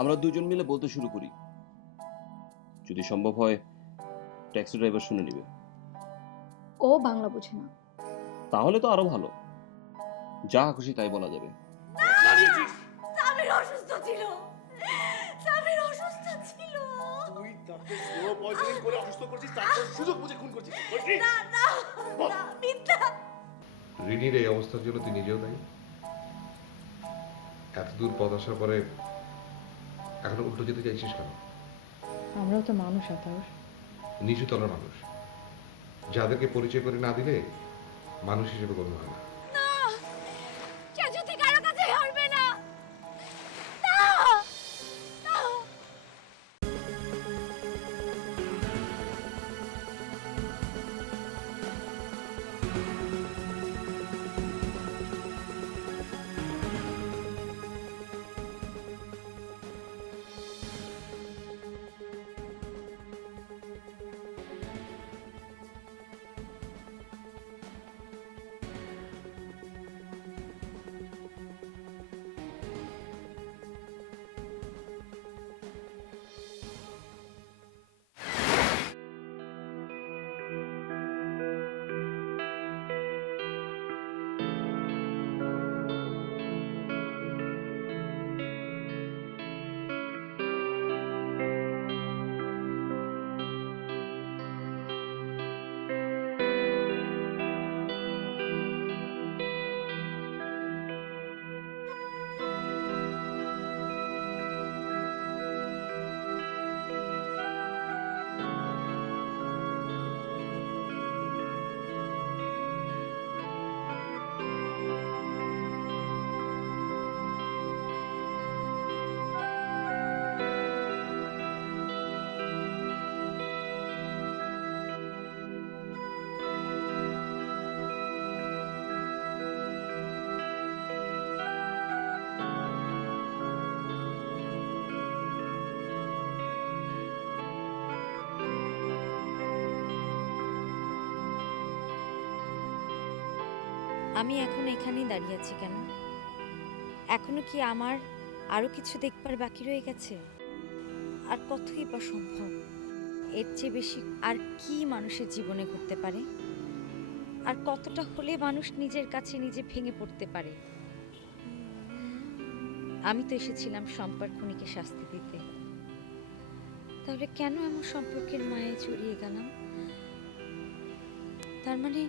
আমরা দুজন মিলে বলতে শুরু করি, যদি সম্ভব হয় ট্যাক্সি ড্রাইভার শুনে নিবে। ও বাংলা বোঝে না। তাহলে তো আরো ভালো, যা খুশি তাই বলা যাবে। সামির অসুস্থ ছিল, সামির অসুস্থ ছিল। তুই তাকে স্লো পয়জনিং করে অসুস্থ করছিস, তারপর সুযোগ বুঝে খুন করছিস। না না না, মিথ্যা। রিনির এই অবস্থার জন্য তুই নিজেও দায়ী। এত দূর পথ আসার পরে এখনো উল্টো যেতে চাইছিস কেন? আমরাও তো মানুষ আতাউর। নিচু তলার মানুষ, যাদেরকে পরিচয় করে না দিলে মানুষ হিসেবে গণ্য হয় না। না, চাচুতি কারো কাছে হারবে না। না না। আমি এখন এখানেই দাঁড়িয়ে আছি কেন? এখনো কি আমার আরো কিছু দেখবার বাকি রয়ে গেছে? আর কতই বা সম্ভব? এর চেয়ে বেশি আর কি মানুষের জীবনে ঘটতে পারে? আর কতটা হলে মানুষ নিজের কাছে নিজে ভেঙে পড়তে পারে? আমি তো এসেছিলাম সম্পর্ক খুনিকে শাস্তি দিতে, তাহলে কেন এমন সম্পর্কের মায়ে জড়িয়ে গেলাম? তার মানে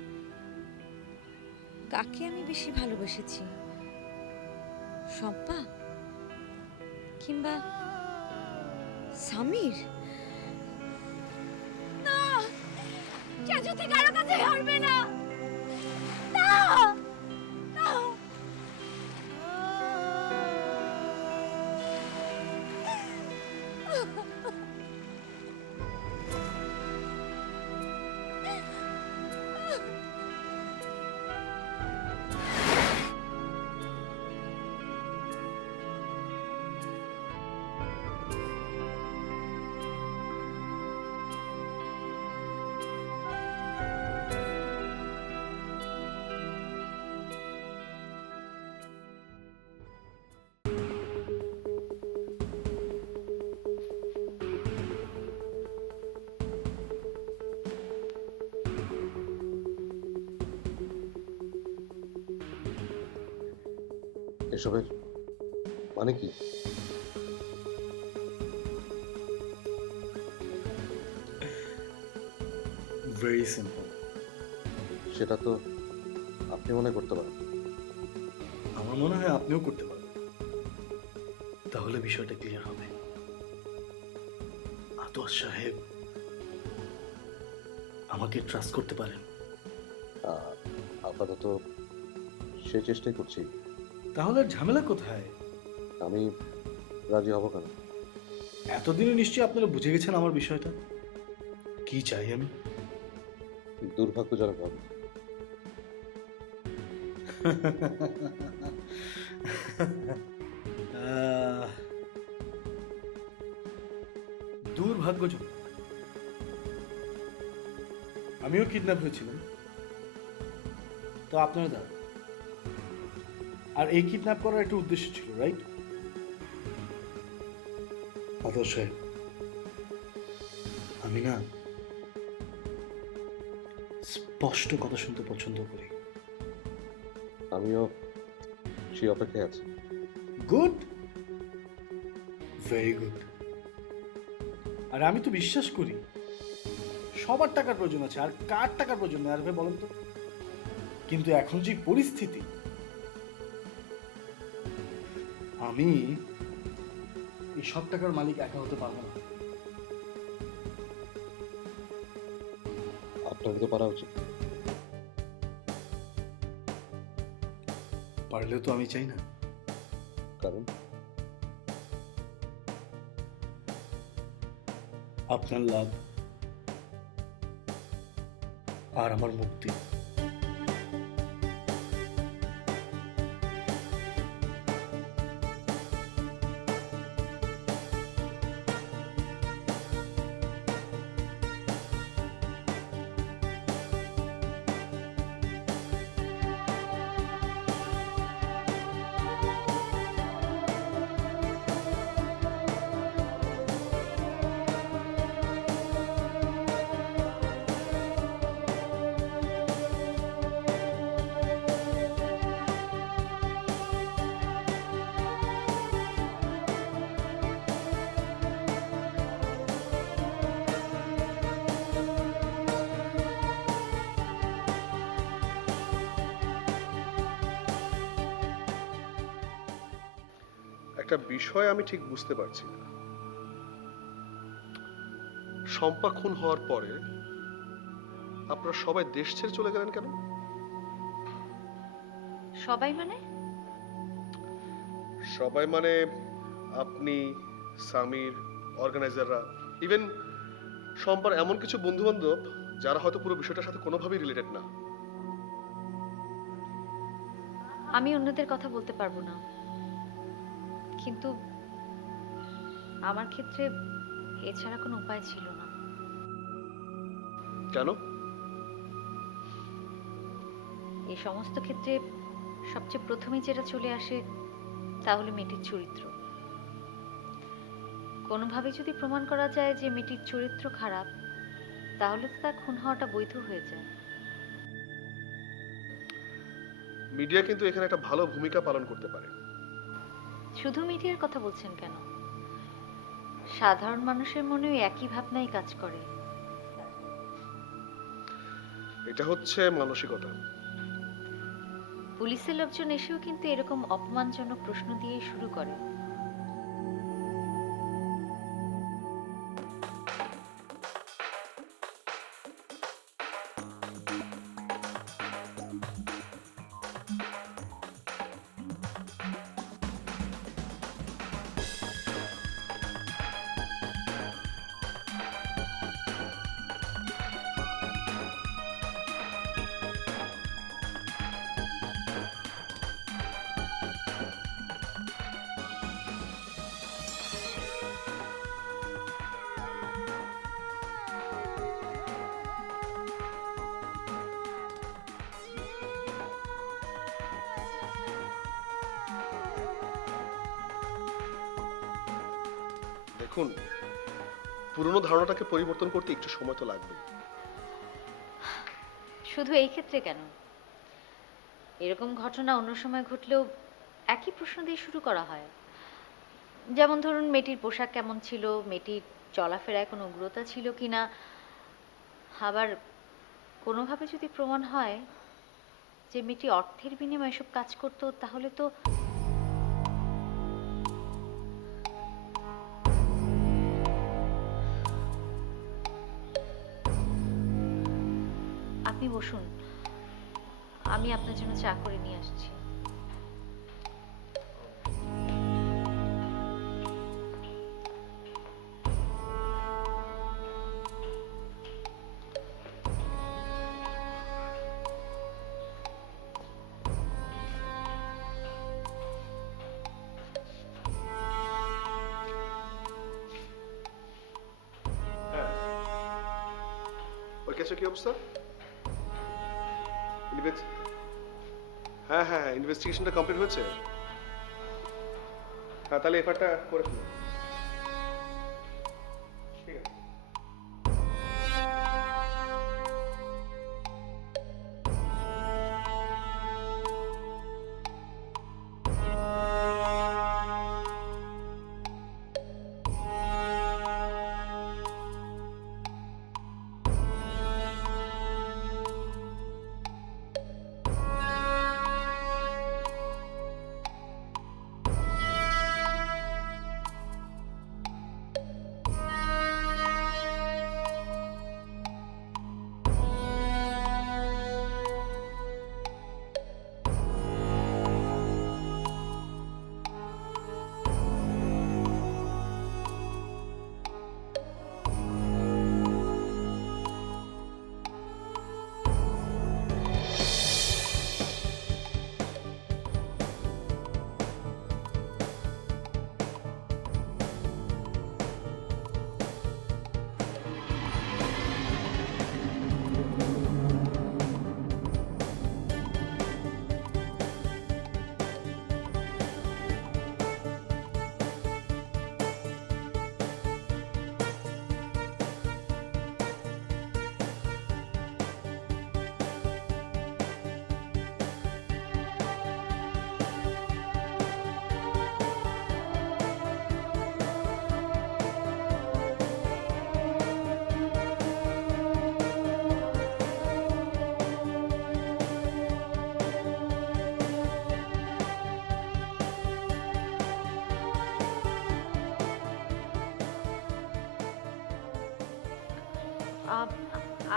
কাকে আমি বেশি ভালোবেসেছি, শম্পা কিংবা সামির? না, চাচুতি কারো কাছে হারবে না। না না। এসবের মানে কি? Very simple. সেটা তো আপনি মনে করতে পারেন। আমার মনে হয় আপনিও করতে পারবেন, তাহলে বিষয়টা ক্লিয়ার হবে। আতোয়ার সাহেব, আমাকে ট্রাস্ট করতে পারেন। আপাতত সে চেষ্টাই করছি। তাহলে আর ঝামেলা কোথায়? আমি রাজি হব কেন? এতদিনে নিশ্চয়ই আপনারা বুঝে গেছেন আমার বিষয়টা কি চাই আমি। দুর্ভাগ্যজনক হবে। দুর্ভাগ্যজনক। আমিও কিডন্যাপ হয়েছিলাম, তো আপনারা দাঁড়ান। আর এই কিডন্যাপ করার একটা উদ্দেশ্য ছিল, রাইট? ফাদার সাহেব, আমি না স্পষ্ট কথা শুনতে পছন্দ করি। আমিও সেই অপেক্ষায় আছি। Good, very good. আর আমি তো বিশ্বাস করি সবার টাকার প্রয়োজন আছে, আর কার টাকার প্রয়োজন নেই আর ভাই বলেন তো? কিন্তু এখন যে পরিস্থিতি, আমি এই সব টাকার মালিক একা হতে পারবো না। আপনারই তো পারা উচিত। পারলেও তো আমি চাই না। কারণ আপনার লাভ আর আমার মুক্তি। একটা বিষয় আমি ঠিক বুঝতে পারছি না। শম্পা খুন হওয়ার পরে আপনারা সবাই দেশ ছেড়ে চলে গেলেন কেন? সবাই মানে? সবাই মানে আপনি, সামির, অর্গানাইজাররা, ইভেন শম্পার এমন কিছু বন্ধু বান্ধব যারা হয়তো পুরো বিষয়টার সাথে কোনোভাবেই রিলেটেড না। আমি অন্যদের কথা বলতে পারবো না, কিন্তু আমার ক্ষেত্রে এছাড়া কোনো উপায় ছিল না। কেন? এই সমস্ত ক্ষেত্রে সবচেয়ে প্রথমেই যেটা চলে আসে তা হলো মেয়েটির চরিত্র। কোনোভাবে যদি প্রমাণ করা যায় যে মেয়েটির চরিত্র খারাপ, তাহলে তো তার খুন হওয়াটা বৈধ হয়ে যায়। মিডিয়া কিন্তু এখানে একটা ভালো ভূমিকা পালন করতে পারে। শুধু মিডিয়ার কথা বলছেন কেন? সাধারণ মানুষের মনেও একই ভাবনাই কাজ করে। এটা হচ্ছে মানসিকতা। পুলিশের লোকজন এসেও কিন্তু এরকম অপমানজনক প্রশ্ন দিয়েই শুরু করে। দেখুন, পুরনো ধারণাটাকে পরিবর্তন করতে একটু সময় তো লাগবে। শুধু এই ক্ষেত্রে কেন, এরকম ঘটনা অন্য সময় ঘটলেও একই প্রশ্ন দিয়ে শুরু করা হয়। যেমন ধরুন, মেয়েটির পোশাক কেমন ছিল, মেয়েটির চলাফেরায় কোনো উগ্রতা ছিল কিনা। আবার কোনোভাবে যদি প্রমাণ হয় যে মেয়েটি অর্থের বিনিময়ে এসব কাজ করতো, তাহলে তো আপনি বসুন, আমি আপনার জন্য চা করে নিয়ে আসছি। ওই কেসে কি অবস্থা? হ্যাঁ হ্যাঁ, ইনভেস্টিগেশনটা কমপ্লিট হয়েছে। হ্যাঁ, তাহলে এফআইআরটা করে ফেলুন।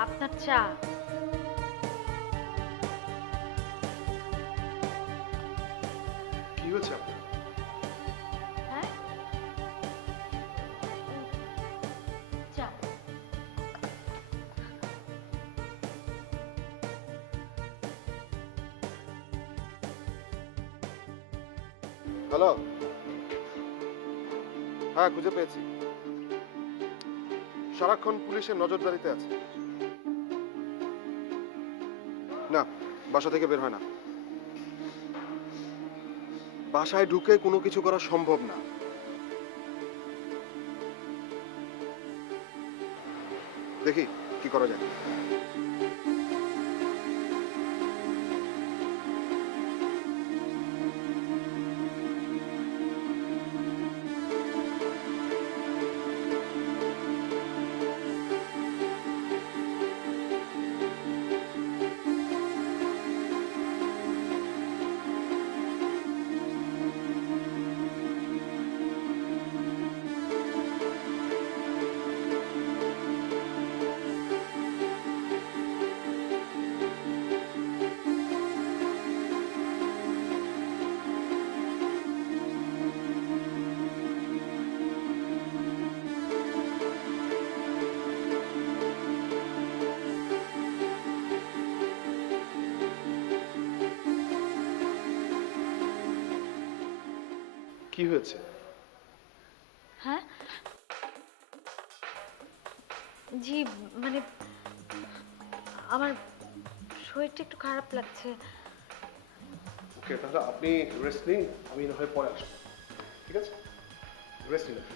আপনার চা। কি হয়েছে আপনার? হ্যাঁ, চা। হ্যালো, হ্যাঁ খুঁজে পেয়েছি। সারাক্ষণ পুলিশের নজরদারিতে আছে। না, বাসা থেকে বের হয় না। বাসায় ঢুকে কোনো কিছু করা সম্ভব না। দেখি কি করা যায়। কি হয়েছে? হ্যাঁ, জি, মানে আমার শরীরটা একটু খারাপ লাগছে। ওকে, তাহলে আপনি রেস্ট নিন, আমি না হয় পরে আসবো। ঠিক আছে, রেস্ট নিন।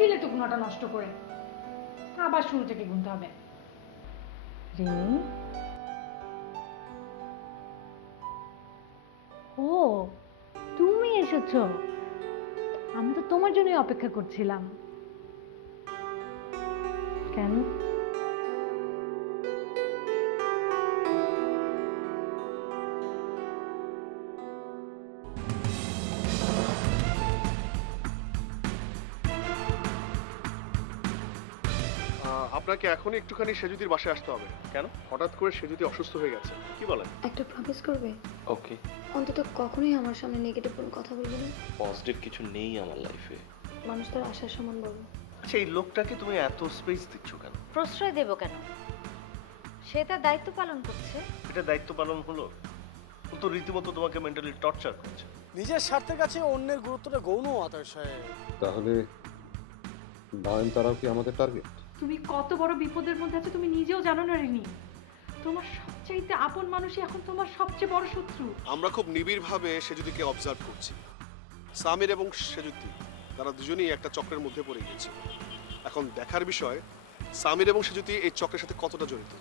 দিলে তো ঘুমাটা নষ্ট করে আবার শুরু থেকে গুনতে হবে। রিমি, ও তুমি এসেছো? আমি তো তোমার জন্যই অপেক্ষা করছিলাম। কেন? আপনাকে এখনই একটুখানি সেজুদির বাসায় আসতে হবে। কেন? হঠাৎ করে সেজুদি অসুস্থ হয়ে গেছে। কি বলেন? একটা প্রমিস করবে? ওকে, অন্তত কখনোই আমার সামনে নেগেটিভ কোনো কথা বলবে না। পজিটিভ কিছু নেই আমার লাইফে। মানুষ তার আশার সমান বড়। আচ্ছা, এই লোকটাকে তুমি এত স্পেস দিচ্ছ কেন? প্রশ্রয় দেব কেন? সে তার দায়িত্ব পালন করছে। এটা দায়িত্ব পালন হলো? ও তো রীতিমতো তোমাকে মেন্টালি টর্চার করছে। নিজের স্বার্থের কাছে অন্যের গুরুত্বটা গৌণ আতার সাহেব। তাহলে নয়নতারাও কি আমাদের টার্গেট? তুমি কত বড় বিপদের মধ্যে আছো তুমি নিজেও জানো না রিমি। তোমার সবচাইতে আপন মানুষই এখন তোমার সবচেয়ে বড় শত্রু। আমরা খুব নিবিড়ভাবে সেজুদিকে অবজার্ভ করছি। সামির এবং সেজুদি তারা দুজনেই একটা চক্রের মধ্যে পড়ে গিয়েছে। এখন দেখার বিষয় সামির এবং সেজুদি এই চক্রের সাথে কতটা জড়িত।